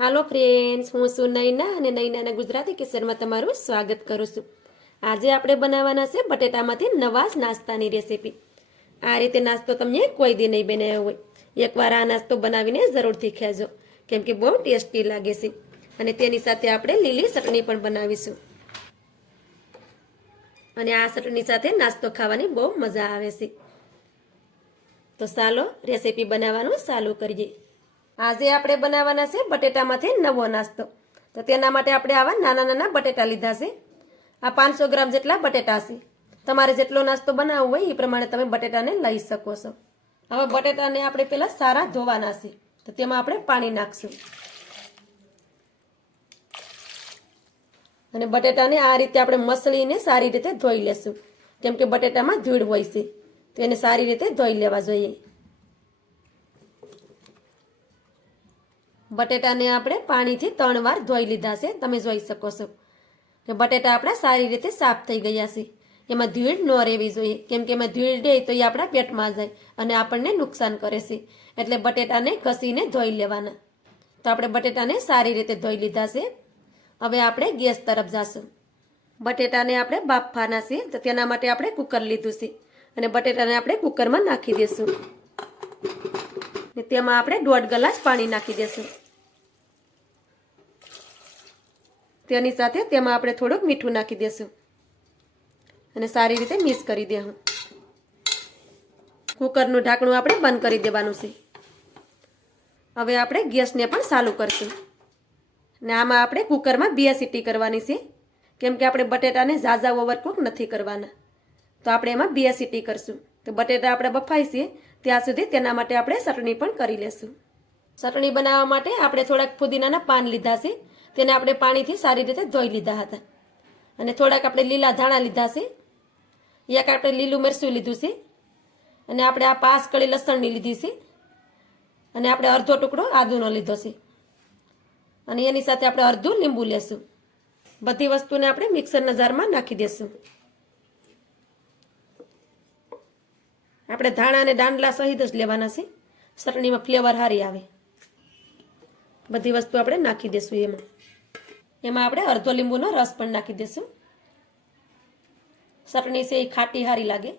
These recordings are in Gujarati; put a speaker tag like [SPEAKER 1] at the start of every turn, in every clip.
[SPEAKER 1] હાલો ફ્રેન્ડ્સ હું છું નૈના અને નૈનાના ગુજરાતી કિચનમાં તમારું સ્વાગત કરું છું. આજે આપણે બનાવવાના છે બટેટામાંથી નવા જ નાસ્તાની રેસીપી આ રીતે નાસ્તો તમને કોઈ દી નહીં બનાવ્યો હોય. એકવાર આ નાસ્તો બનાવીને જરૂરથી ખેજો, કેમ કે બહુ ટેસ્ટી લાગે છે. અને તેની સાથે આપણે લીલી ચટણી પણ બનાવીશું. અને આ ચટણી સાથે નાસ્તો ખાવાની બહુ મજા આવે છે. તો ચાલો રેસીપી બનાવવાનું ચાલુ કરીએ. આજે આપણે બનાવવાના છે બટેટામાંથી નવો નાસ્તો. તો તેના માટે આપણે આવા નાના નાના બટેટા લીધા છે. આ પાંચસો ગ્રામ જેટલા બટેટા છે. તમારે જેટલો નાસ્તો બનાવવો હોય એ પ્રમાણે તમે બટેટાને લઈ શકો છો. હવે બટેટાને આપણે પહેલાં સારા ધોવાના છે. તો તેમાં આપણે પાણી નાખશું. અને બટેટાને આ રીતે આપણે મસળીને સારી રીતે ધોઈ લેશું. કેમ કે બટેટામાં ધૂળ હોય છે. તો એને સારી રીતે ધોઈ લેવા જોઈએ. બટેટાને આપણે પાણીથી ત્રણ વાર ધોઈ લીધા છે. તમે જોઈ શકો છો કે બટેટા આપણા સારી રીતે સાફ થઈ ગયા છે. એમાં ધૂળ ન રહેવી જોઈએ. કેમ કે એમાં ધૂળ રહે તો એ આપણા પેટમાં જાય અને આપણને નુકસાન કરે છે. એટલે બટેટાને ઘસીને ધોઈ લેવાના. તો આપણે બટેટાને સારી રીતે ધોઈ લીધા છે. હવે આપણે ગેસ તરફ જશું. બટેટાને આપણે બાફવાના છે. તો તેના માટે આપણે કુકર લીધું છે. અને બટેટાને આપણે કુકરમાં નાખી દઈશું તેમાં આપણે દોઢ ગ્લાસ પાણી નાખી દઈશું તેની સાથે તેમાં આપણે થોડુંક મીઠું નાખી દઈશું અને સારી રીતે મિક્સ કરી દેવું. કુકરનું ઢાંકણું આપણે બંધ કરી દેવાનું છે. હવે આપણે ગેસને પણ ચાલુ કરશું. ને આમાં આપણે કુકરમાં બે સીટી કરવાની છે. કેમ કે આપણે બટેટાને ઝાઝા ઓવરકુક નથી કરવાના. તો આપણે એમાં બે સીટી કરશું. તો બટેટા આપણે બફાઈ છે. ત્યાં સુધી તેના માટે આપણે ચટણી પણ કરી લેશું. ચટણી બનાવવા માટે આપણે થોડાક ફુદીનાના પાન લીધા છે. તેને આપણે પાણીથી સારી રીતે ધોઈ લીધા હતા. અને થોડાક આપણે લીલા ધાણા લીધા છે. એક આપણે લીલું મરચું લીધું છે. અને આપણે આ પાસ કળી લસણની લીધી છે. અને આપણે અડધો ટુકડો આદુનો લીધો છે. અને એની સાથે આપણે અડધું લીંબુ લેશું. બધી વસ્તુને આપણે મિક્સરના જારમાં નાખી દેશું. આપણે ધાણા અને દાંડલા સહિત જ લેવાના છે. ચટણીમાં ફ્લેવર સારી આવે. બધી વસ્તુ આપણે નાખી દઈશું એમાં. એમાં આપણે અડધો લીંબુનો રસ પણ નાખી દઈશું ચટણી છે એ ખાટી સારી લાગે.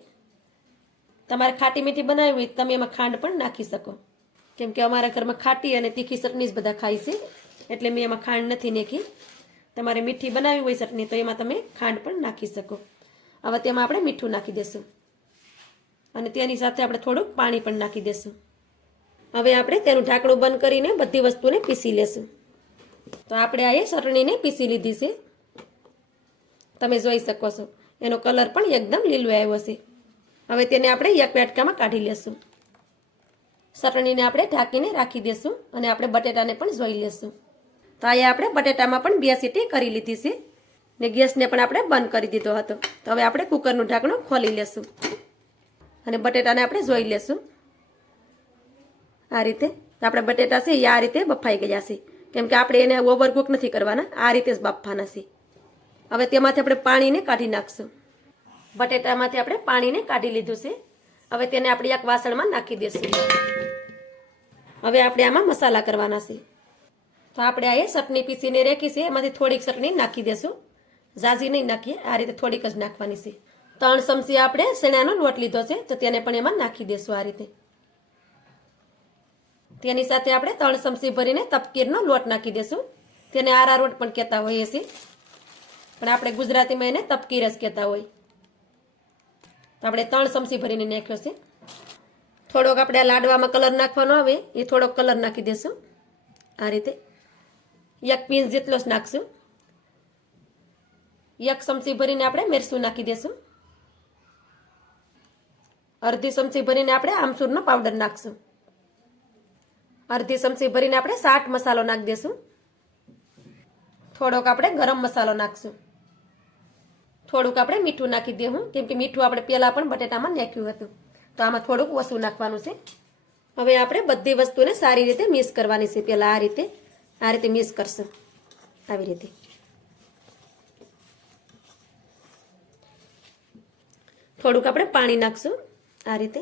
[SPEAKER 1] તમારે ખાટી મીઠી બનાવી હોય તમે એમાં ખાંડ પણ નાખી શકો. કેમ કે અમારા ઘરમાં ખાટી અને તીખી ચટણી જ બધા ખાય છે. એટલે મેં એમાં ખાંડ નથી નાખી. તમારે મીઠી બનાવી હોય ચટણી તો એમાં તમે ખાંડ પણ નાખી શકો. હવે તેમાં આપણે મીઠું નાખી દઈશું અને તેની સાથે આપણે થોડુંક પાણી પણ નાખી દઈશું હવે આપણે તેનું ઢાંકણું બંધ કરીને બધી વસ્તુને પીસી લેશું. તો આપણે આ એ ચટણીને પીસી લીધી છે. તમે જોઈ શકો છો. એનો કલર પણ એકદમ લીલો આવ્યો છે. હવે તેને આપણે એક પેટકામાં કાઢી લેશું. ચટણીને આપણે ઢાંકીને રાખી દેશું અને આપણે બટેટાને પણ જોઈ લેશું. તો અહીંયા આપણે બટેટામાં પણ બે સીટી કરી લીધી છે. ને ગેસને પણ આપણે બંધ કરી દીધો હતો. તો હવે આપણે કુકરનું ઢાંકણું ખોલી લેશું. અને બટેટાને આપણે જોઈ લેશું. આ રીતે તો આપણે બટેટા છે, એ આ રીતે બફાઈ ગયા છે. કેમ કે આપણે એને ઓવરકુક નથી કરવાના, આ રીતે જ બાફવાના છે. હવે તેમાંથી આપણે પાણીને કાઢી નાખશું. બટેટામાંથી આપણે પાણીને કાઢી લીધું છે. હવે તેને આપણે એક વાસણમાં નાખી દઈશું હવે આપણે આમાં મસાલા કરવાના છે. તો આપણે આ એ ચટણી પીસીને રેખી એમાંથી થોડીક ચટણી નાખી દેશું. ઝાઝી નહીં નાખીએ, આ રીતે થોડીક જ નાખવાની છે. ત્રણ ચમચી આપણે શેણાનો લોટ લીધો છે, તો તેને પણ એમાં નાખી દેશું આ રીતે. તેની સાથે આપણે ત્રણ ચમચી ભરીને તપકીરનો લોટ નાખી દેશું. તેને આરા રોટ પણ કહેતા હોઈએ છીએ. પણ આપણે ગુજરાતીમાં એને તપકીર જ કહેતા હોય. તો આપણે ત્રણ ચમચી ભરીને નાખ્યો છે. થોડોક આપણે લાડવામાં કલર નાખવાનો આવે, એ થોડોક કલર નાખી દેશું. આ રીતે એક પીસ જેટલો જ નાખશું. એક ચમચી ભરીને આપણે મેરસું નાખી દેશું. અડધી ચમચી ભરીને આપણે આમસૂરનો પાવડર નાખશું. અડધી ચમચી ભરીને આપણે સાટ મસાલો નાખી દેશું. થોડોક આપણે ગરમ મસાલો નાખશું. થોડુંક આપણે મીઠું નાખી દેવું, કેમ કે મીઠું આપણે પહેલાં પણ બટેટામાં નાખ્યું હતું. તો આમાં થોડુંક ઓછું નાખવાનું છે. હવે આપણે બધી વસ્તુને સારી રીતે મિક્સ કરવાની છે. પહેલાં આ રીતે આ રીતે મિક્સ કરશું. આવી રીતે. થોડુંક આપણે પાણી નાખશું આ રીતે.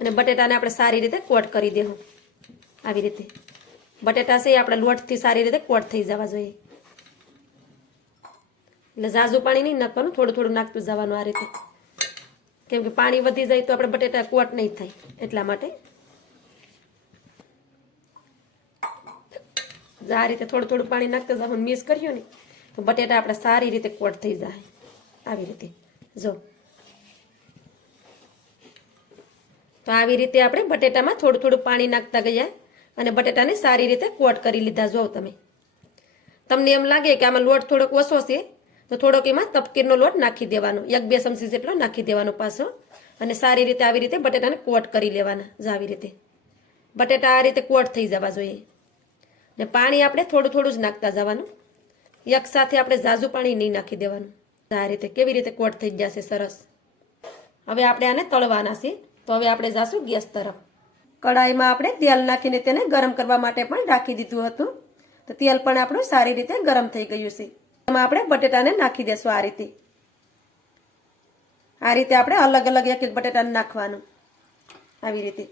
[SPEAKER 1] અને બટેટાને આપણે સારી રીતે કોટ કરી દેવું. આવી રીતે. બટેટા છે એ આપણે લોટથી સારી રીતે કોટ થઈ જવા જોઈએ. એટલે ઝાઝું પાણી નહીં નાખવાનું, થોડું થોડું નાખતું જવાનું આ રીતે. કેમ કે પાણી વધી જાય તો આપણે બટેટા કોટ નહીં થાય એટલા માટે. આ રીતે થોડું થોડું પાણી નાખતા જવાનું મિક્સ કર્યું ને, તો બટેટા આપણે સારી રીતે કોટ થઈ જાય. આવી રીતે. જો. તો આવી રીતે આપણે બટેટામાં થોડું થોડું પાણી નાખતા ગયા. અને બટેટાને સારી રીતે કોટ કરી લીધા જો તમે. તમને એમ લાગે કે આમાં લોટ થોડોક ઓછો છે, તો થોડોક એમાં તપકીરનો લોટ નાખી દેવાનો, એક બે ચમચી જેટલો નાખી દેવાનો પાછો અને સારી રીતે આવી રીતે બટેટાને કોટ કરી લેવાના જ આવી રીતે. બટેટા આ રીતે કોટ થઈ જવા જોઈએ. ને પાણી આપણે થોડું થોડું જ નાખતા જવાનું. એક સાથે આપણે ઝાઝું પાણી નહીં નાખી દેવાનું. આ રીતે કેવી રીતે કોટ થઈ જશે સરસ. હવે આપણે આને તળવાના છે, તો હવે આપણે જાશું ગેસ તરફ. કડાઈમાં આપણે તેલ નાખીને તેને ગરમ કરવા માટે પણ રાખી દીધું હતું. તો તેલ પણ આપણું સારી રીતે ગરમ થઈ ગયું છે. એમાં આપણે બટેટાને નાખી દેશું આ રીતે. આ રીતે આપણે અલગ અલગ એક એક બટેટાને નાખવાનું. આવી રીતે.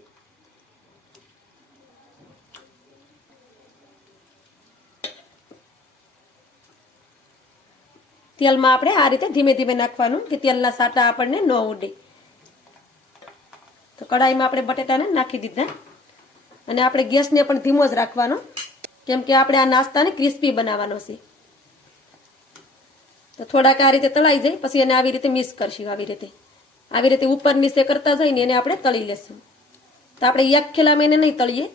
[SPEAKER 1] તેલમાં આપણે આ રીતે ધીમે ધીમે નાખવાનું કે તેલના સાટા આપણને ન ઉડે. તો કડાઈમાં આપણે બટેટાને નાખી દીધા. અને આપણે ગેસને પણ ધીમો જ રાખવાનો. કેમ કે આપણે આ નાસ્તાને ક્રિસ્પી બનાવવાનો છે. તો થોડાક આ રીતે તળાઈ જાય, પછી એને આવી રીતે મિક્સ કરશું આવી રીતે. આવી રીતે ઉપર નીચે કરતા જઈને એને આપણે તળી લેશું. તો આપણે એક ખેલામાં એને નહીં તળીએ.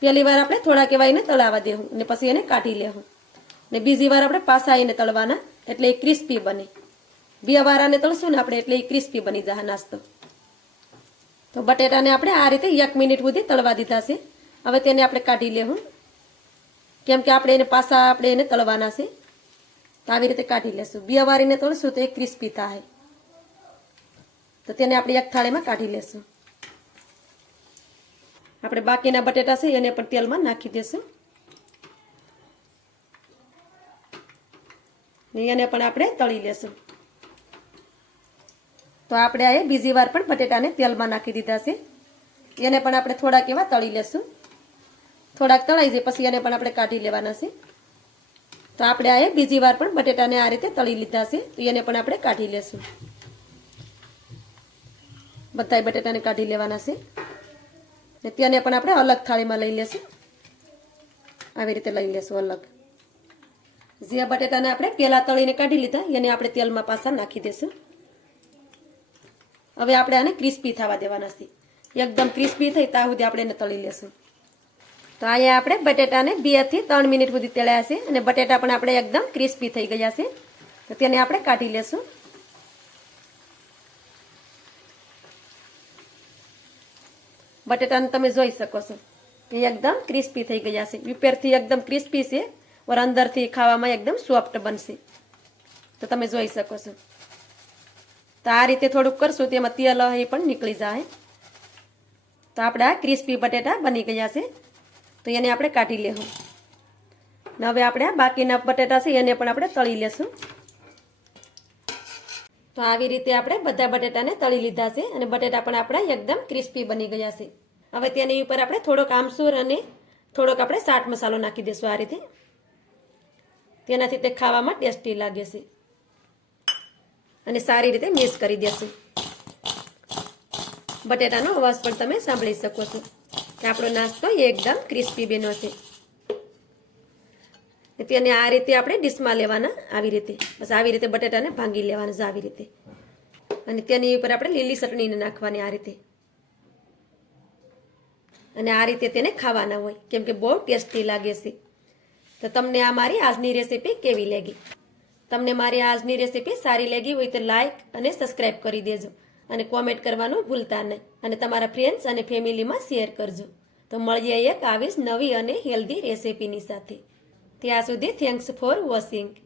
[SPEAKER 1] પહેલી વાર આપણે થોડાક એવા એને તળાવવા દેવું અને પછી એને કાઢી લેવું ને બીજી વાર આપણે પાછા એને તળવાના, એટલે એ ક્રિસ્પી બને. બે વાર આને તળશું ને આપણે, એટલે એ ક્રિસ્પી બની જાય નાસ્તો. તો બટેટાને આપણે આ રીતે એક મિનિટ સુધી તળવા દીધા છે. હવે તેને આપણે કાઢી લેવું કેમ કે આપણે એને પાસા આપણે એને તળવાના છે. તો આવી રીતે કાઢી લેશું. બે વારીને તળશું તો એ ક્રિસ્પી થાય. તો તેને આપણે એક થાળીમાં કાઢી લેશું. આપણે બાકીના બટેટા છે એને પણ તેલમાં નાખી દેશું. એને પણ આપણે તળી લેશું. તો આપણે આ બીજી વાર પણ બટેટાને તેલમાં નાખી દીધા છે. એને પણ આપણે થોડાક એવા તળી લેશું. થોડાક તળાઈ જાય પછી એને પણ આપણે કાઢી લેવાના છે. તો આપણે આ બીજી વાર પણ બટેટાને આ રીતે તળી લીધા છે. તો એને પણ આપણે કાઢી લેશું. બધા બટેટાને કાઢી લેવાના છે. તેને પણ આપણે અલગ થાળીમાં લઈ લેશું. આવી રીતે લઈ લેશું અલગ. જે બટેટાને આપણે પહેલાં તળીને કાઢી લીધા, એને આપણે તેલમાં પાછા નાખી દઈશું હવે આપણે આને ક્રિસ્પી થવા દેવાના છે. એકદમ ક્રિસ્પી થઈ ત્યાં સુધી આપણે એને તળી લેશું. તો અહીંયા આપણે બટેટાને બેથી ત્રણ મિનિટ સુધી તળ્યા છે અને બટેટા પણ આપણે એકદમ ક્રિસ્પી થઈ ગયા છે. તો તેને આપણે કાઢી લેશું. બટેટાને તમે જોઈ શકો છો. કે એકદમ ક્રિસ્પી થઈ ગયા છે. ઉપરથી એકદમ ક્રિસ્પી છે. ઓર અંદરથી ખાવામાં એકદમ સોફ્ટ બનશે. તો તમે જોઈ શકો છો. તો આ રીતે થોડુંક કરશું, તેમાં તેલ એ પણ નીકળી જાય. તો આપણે ક્રિસ્પી બટેટા બની ગયા છે. તો એને આપણે કાઢી લેવું. ને હવે આપણે બાકીના બટેટા છે, એને પણ આપણે તળી લેશું. તો આવી રીતે આપણે બધા બટેટાને તળી લીધા છે અને બટેટા પણ આપણા એકદમ ક્રિસ્પી બની ગયા છે. હવે તેની ઉપર આપણે થોડોક આમસૂર અને થોડોક આપણે ચાટ મસાલો નાખી દઈશું આ રીતે. તેનાથી તે ખાવામાં ટેસ્ટી લાગે છે. અને સારી રીતે મિક્સ કરી દેશું. બટેટાનો અવાજ પણ તમે સાંભળી શકો છો કે આપણો નાસ્તો એકદમ ક્રિસ્પી બન્યો છે. તેને આ રીતે આપણે ડીશમાં લેવાના આવી રીતે. બસ આવી રીતે બટેટાને ભાંગી લેવાના આવી રીતે. અને તેની ઉપર આપણે લીલી ચટણીને નાખવાની આ રીતે. અને આ રીતે તેને ખાવાના હોય, કેમ કે બહુ ટેસ્ટી લાગે છે. તો તમને આ મારી આજની રેસીપી કેવી લાગી? તમને મારી આજની રેસીપી સારી લાગી હોય તો લાઇક અને સબસ્ક્રાઇબ કરી દેજો. અને કોમેન્ટ કરવાનું ભૂલતા નહીં. અને તમારા ફ્રેન્ડ્સ અને ફેમિલીમાં શેર કરજો. તો મળીએ એક આવી નવી અને હેલ્ધી રેસીપીની સાથે. ત્યાં સુધી થેન્ક્સ ફોર વોચિંગ